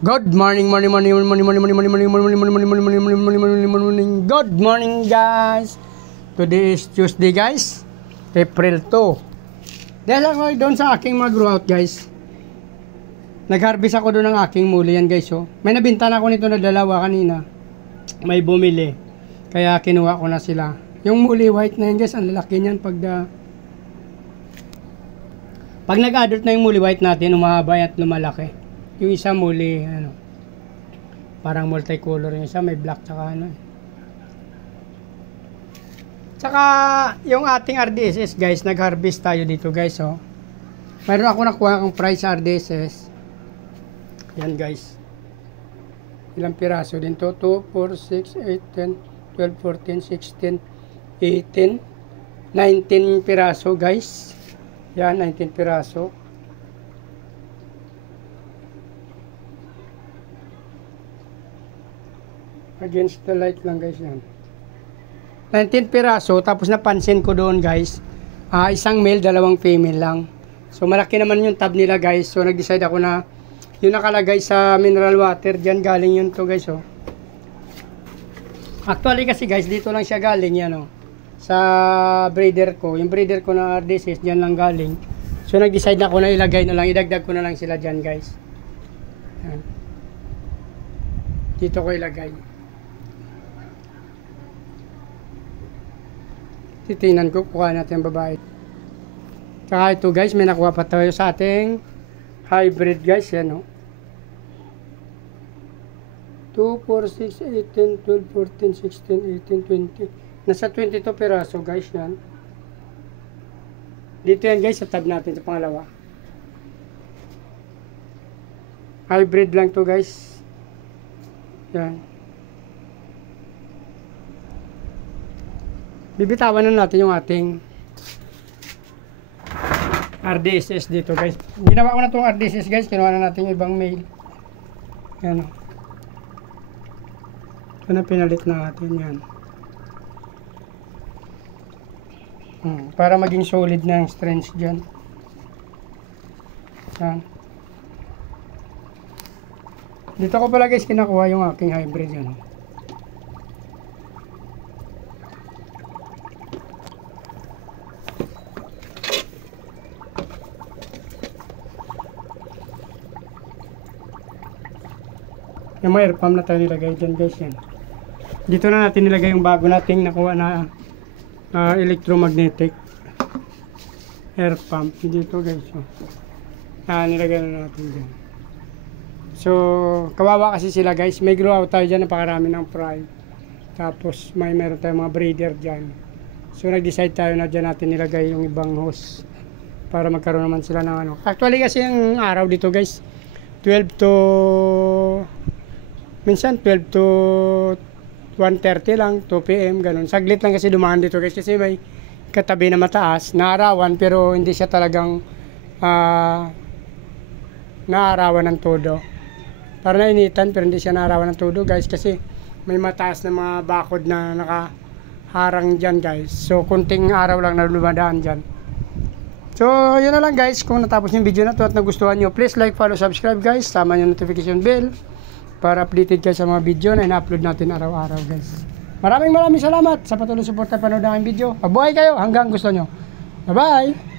Good morning, morning, morning, morning, morning, morning, morning, morning, morning, morning, morning, morning, morning, morning, morning, morning, morning, morning. Good morning, guys. Today is Tuesday, guys. April 2. Dahil ako doon sa aking mga grow out, guys. Nag-harvest ako doon ng aking muli yan, guys. Oh. May nabinta na ako nito na dalawa kanina. May bumili. Kaya kinuha ko na sila. Yung muli white na yan, guys, ang lalaki niyan pag nag-adult na yung muli white natin, umahaba at lumalaki. Yung isa muli, parang multicolor yung isa, may black tsaka Tsaka, yung ating RDSS, guys, nag-harvest tayo dito, guys, oh. Mayroon ako nakuha ang price sa RDSS. Yan, guys. Ilang piraso din to? 2, 4, 6, 8, 10, 12, 14, 16, 18, 19 piraso, guys. Yan, 19 piraso. Against the light lang, guys, yan. 19 piraso, tapos napansin ko doon, guys, isang male, dalawang female lang. So, malaki naman yung tab nila, guys. So, nag-decide ako na yung nakalagay sa mineral water, dyan galing yun to, guys, oh. Actually, kasi, guys, dito lang siya galing, yan, oh. Sa breeder ko. Yung breeder ko na RDSS, dyan lang galing. So, nag-decide na ako na ilagay na lang, idagdag ko na lang sila dyan, guys. Yan. Dito ko ilagay. Titingnan ko, kuha natin ang babae. Saka ito, guys, may nakuha pa tayo sa ating hybrid, guys. Yan, oh. 2, 4, 6, 18, 12, 14, 16, 18, 20. Nasa 22 peraso, guys, yan. Dito yan, guys, sa tab natin sa pangalawa. Hybrid lang to, guys. Yan. Bibitawan na natin yung ating RDSS dito, guys. Ginawa ko na itong RDSS, guys. Kinuha na natin yung ibang male. Yan. Ito na pinalit natin. Yan. Para maging solid na yung strength dyan. Yan. Dito ko pala, guys, kinakuha yung aking hybrid. Yan. Yung may air pump na tayo nilagay dyan, guys, yan. Dito na natin nilagay yung bago nating nakuha na electromagnetic air pump. Dito, guys, so. Nilagay na natin dyan. So, kawawa kasi sila, guys. May grow out tayo dyan, napakarami ng fry. Tapos, meron tayong mga breeder dyan. So, nag-decide tayo na dyan natin nilagay yung ibang hose para magkaroon naman sila ng ano. Actually, kasi yung araw dito, guys, 12 to 1:30 lang, 2 PM, ganun. Saglit lang kasi dumaan dito, guys, kasi may katabi na mataas, naarawan, pero hindi siya talagang naarawan ng todo. Para nainitan, pero hindi siya naarawan ng todo, guys, kasi may mataas na mga bakod na nakaharang dyan, guys. So, kunting araw lang na lumadaan dyan. So, yun na lang, guys. Kung natapos yung video na to at nagustuhan nyo, please like, follow, subscribe, guys. Tama yung notification bell para updated kayo sa mga video na ina-upload natin araw-araw, guys. Maraming salamat sa patuloy suporta panood ng video. Mabuhay kayo hanggang gusto nyo. Bye-bye!